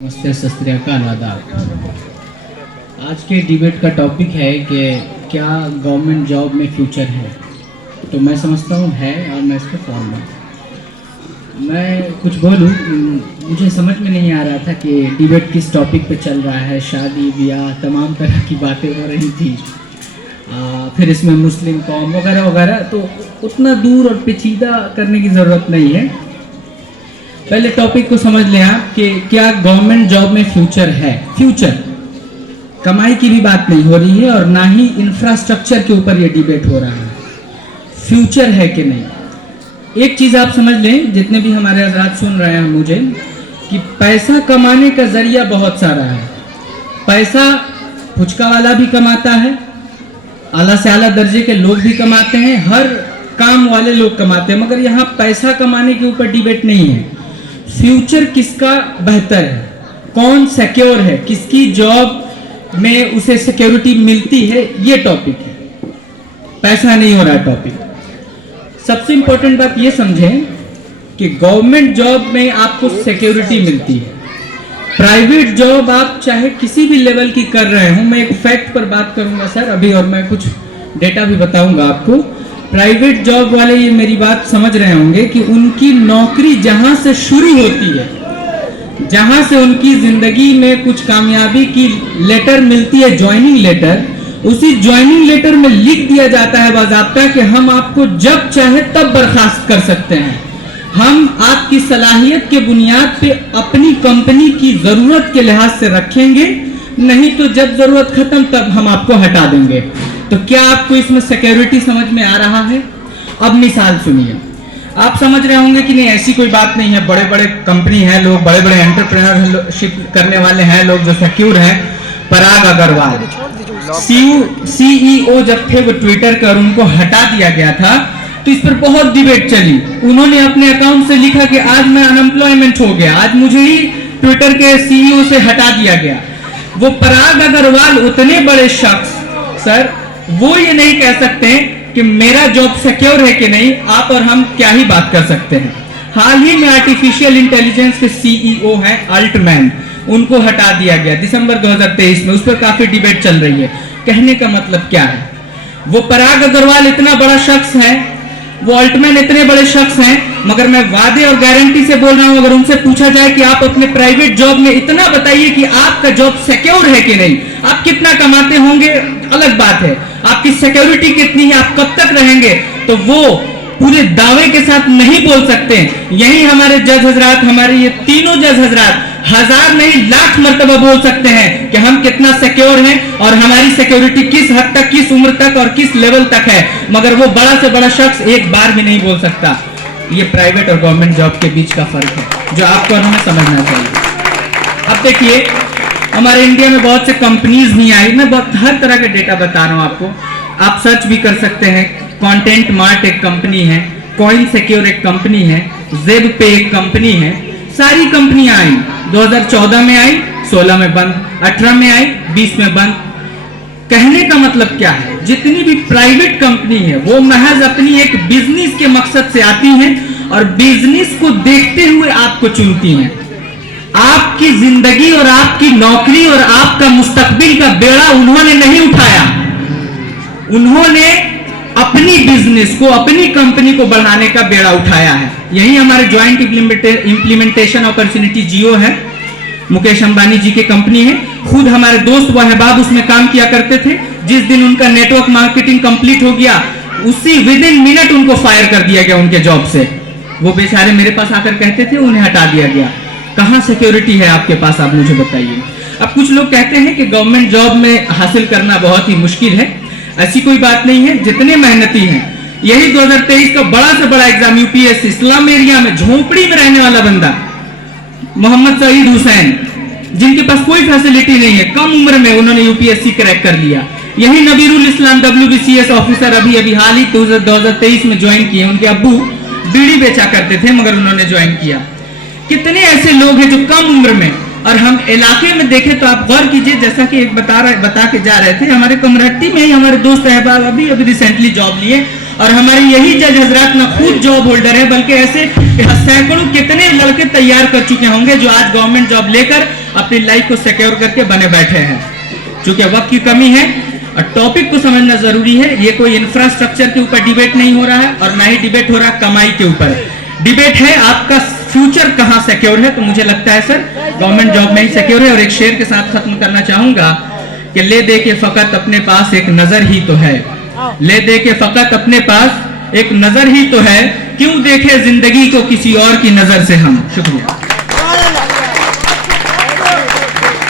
नमस्ते, सत श्री अकाल, आदाब। आज के डिबेट का टॉपिक है कि क्या गवर्नमेंट जॉब में फ्यूचर है। तो मैं समझता हूँ है, और मैं इसको फॉर्म में मैं कुछ बोलूँ। मुझे समझ में नहीं आ रहा था कि डिबेट किस टॉपिक पे चल रहा है। शादी ब्याह तमाम तरह की बातें हो रही थी, फिर इसमें मुस्लिम कौम वगैरह वगैरह, तो उतना दूर और पेचीदा करने की ज़रूरत नहीं है। पहले टॉपिक को समझ लें आप कि क्या गवर्नमेंट जॉब में फ्यूचर है। फ्यूचर, कमाई की भी बात नहीं हो रही है और ना ही इंफ्रास्ट्रक्चर के ऊपर ये डिबेट हो रहा है। फ्यूचर है कि नहीं। एक चीज़ आप समझ लें, जितने भी हमारे हज़रात सुन रहे हैं मुझे, कि पैसा कमाने का जरिया बहुत सारा है। पैसा फुचका वाला भी कमाता है, आला से आला दर्जे के लोग भी कमाते हैं, हर काम वाले लोग कमाते हैं, मगर यहाँ पैसा कमाने के ऊपर डिबेट नहीं है। फ्यूचर किसका बेहतर है, कौन सिक्योर है, किसकी जॉब में उसे सिक्योरिटी मिलती है, ये टॉपिक है। पैसा नहीं हो रहा है टॉपिक। सबसे इंपॉर्टेंट बात ये समझें कि गवर्नमेंट जॉब में आपको सिक्योरिटी मिलती है। प्राइवेट जॉब आप चाहे किसी भी लेवल की कर रहे हो, मैं एक फैक्ट पर बात करूंगा सर अभी, और मैं कुछ डेटा भी बताऊंगा आपको। प्राइवेट जॉब वाले ये मेरी बात समझ रहे होंगे कि उनकी नौकरी जहां से शुरू होती है, जहां से उनकी जिंदगी में कुछ कामयाबी की लेटर मिलती है, ज्वाइनिंग लेटर, उसी ज्वाइनिंग लेटर में लिख दिया जाता है बाकायदा कि हम आपको जब चाहे तब बर्खास्त कर सकते हैं। हम आपकी सलाहियत के बुनियाद पे अपनी कंपनी की जरूरत के लिहाज से रखेंगे, नहीं तो जब जरूरत खत्म तब हम आपको हटा देंगे। तो क्या आपको इसमें सिक्योरिटी समझ में आ रहा है? अब मिसाल सुनिए। आप समझ रहे होंगे कि नहीं, ऐसी कोई बात नहीं है, बड़े बड़े कंपनी हैं, लोग बड़े बड़े एंटरप्रेन्योरशिप करने वाले हैं, लोग जो सिक्योर हैं। पराग अग्रवाल CEO जब थे वो ट्विटर कर, उनको हटा दिया गया था, तो इस पर बहुत डिबेट चली। उन्होंने अपने अकाउंट से लिखा कि आज मैं अनएम्प्लॉयमेंट हो गया, आज मुझे ही ट्विटर के CEO से हटा दिया गया। वो पराग अग्रवाल उतने बड़े शख्स, सर वो ये नहीं कह सकते कि मेरा जॉब सिक्योर है कि नहीं। आप और हम क्या ही बात कर सकते हैं। हाल ही में आर्टिफिशियल इंटेलिजेंस के CEO हैं अल्टमैन, उनको हटा दिया गया दिसंबर 2023 में। उस पर काफी डिबेट चल रही है। कहने का मतलब क्या है, वो पराग अग्रवाल इतना बड़ा शख्स है, वो अल्टमैन इतने बड़े शख्स हैं, मगर मैं वादे और गारंटी से बोल रहा हूं, अगर उनसे पूछा जाए कि आप अपने प्राइवेट जॉब में इतना बताइए कि आपका जॉब सिक्योर है कि नहीं, आप कितना कमाते होंगे अलग बात है, आपकी सिक्योरिटी कितनी है, आप कब तक रहेंगे, तो वो पूरे दावे के साथ नहीं बोल सकते। यही हमारे जज हजरात, हमारे ये तीनों जज हजरात हजार नहीं लाख मर्तबा बोल सकते हैं कि हम कितना सिक्योर हैं और हमारी सिक्योरिटी किस हद तक, किस उम्र तक और किस लेवल तक है, मगर वो बड़ा से बड़ा शख्स एक बार भी नहीं बोल सकता। ये प्राइवेट और गवर्नमेंट जॉब के बीच का फर्क है जो आपको और हमें समझना चाहिए। अब देखिए, हमारे इंडिया में बहुत से कंपनीज नहीं आई, मैं बहुत हर तरह के डेटा बता रहा हूं आपको, आप सर्च भी कर सकते हैं। कंटेंट मार्ट एक कंपनी है, कॉइन सिक्योर एक कंपनी है, जेब पे एक कंपनी है। सारी कंपनियां आई, 2014 में आई, 16 में बंद, 18 में आई, 20 में बंद। कहने का मतलब क्या है, जितनी भी प्राइवेट कंपनी है वो महज अपनी एक बिजनेस के मकसद से आती हैं और बिजनेस को देखते हुए आपको चुनती हैं। आपकी जिंदगी और आपकी नौकरी और आपका मुस्तकबिल का बेड़ा उन्होंने नहीं उठाया, उन्होंने अपनी बिजनेस को, अपनी कंपनी को बढ़ाने का बेड़ा उठाया है। यही हमारे ज्वाइंट इंप्लीमेंटेशन अपॉर्चुनिटी जियो है, मुकेश अंबानी जी की कंपनी है। खुद हमारे दोस्त वहबाब उसमें काम किया करते थे। जिस दिन उनका नेटवर्क मार्केटिंग कंप्लीट हो गया, उसी विद इन मिनट उनको फायर कर दिया गया उनके जॉब से। वो बेचारे मेरे पास आकर कहते थे उन्हें हटा दिया गया। कहां सिक्योरिटी है आपके पास, आप मुझे बताइए। अब कुछ लोग कहते हैं कि गवर्नमेंट जॉब में हासिल करना बहुत ही मुश्किल है। ऐसी कोई बात नहीं है, जितने मेहनती हैं। यही 2023 का बड़ा से बड़ा एग्जाम यूपीएससी, स्लम एरिया में झोपड़ी में रहने वाला बंदा मोहम्मद सईद हुसैन, जिनके पास कोई फैसिलिटी नहीं है, कम उम्र में उन्होंने यूपीएससी क्रैक कर लिया। यही नबीरुल इस्लाम WBCS ऑफिसर अभी हाल ही 2023 में ज्वाइन किए। उनके अब्बू बीड़ी बेचा करते थे मगर उन्होंने ज्वाइन किया। कितने ऐसे लोग हैं जो कम उम्र में, और हम इलाके में देखें तो आप गौर कीजिए, जैसा कि एक बता के जा रहे थे, हमारे कमरट्टी में ही हमारे दोस्त अहबाब अभी रिसेंटली जॉब लिए और हमारे यही जज हजरात न खुद जॉब होल्डर है, बल्कि ऐसे सैकड़ों कितने लड़के तैयार कर चुके होंगे जो आज गवर्नमेंट जॉब लेकर अपनी लाइफ को सिक्योर करके बने बैठे हैं। चूंकि वक्त की कमी है और टॉपिक को समझना जरूरी है, ये कोई इंफ्रास्ट्रक्चर के ऊपर डिबेट नहीं हो रहा है और ना ही डिबेट हो रहा कमाई के ऊपर। डिबेट है आपका फ्यूचर कहां सिक्योर है। तो मुझे लगता है सर गवर्नमेंट जॉब में ही सिक्योर है। और एक शेर के साथ खत्म करना चाहूंगा कि ले दे के फकत अपने पास एक नजर ही तो है, ले दे के फकत अपने पास एक नजर ही तो है, क्यों देखे जिंदगी को किसी और की नजर से हम। शुक्रिया।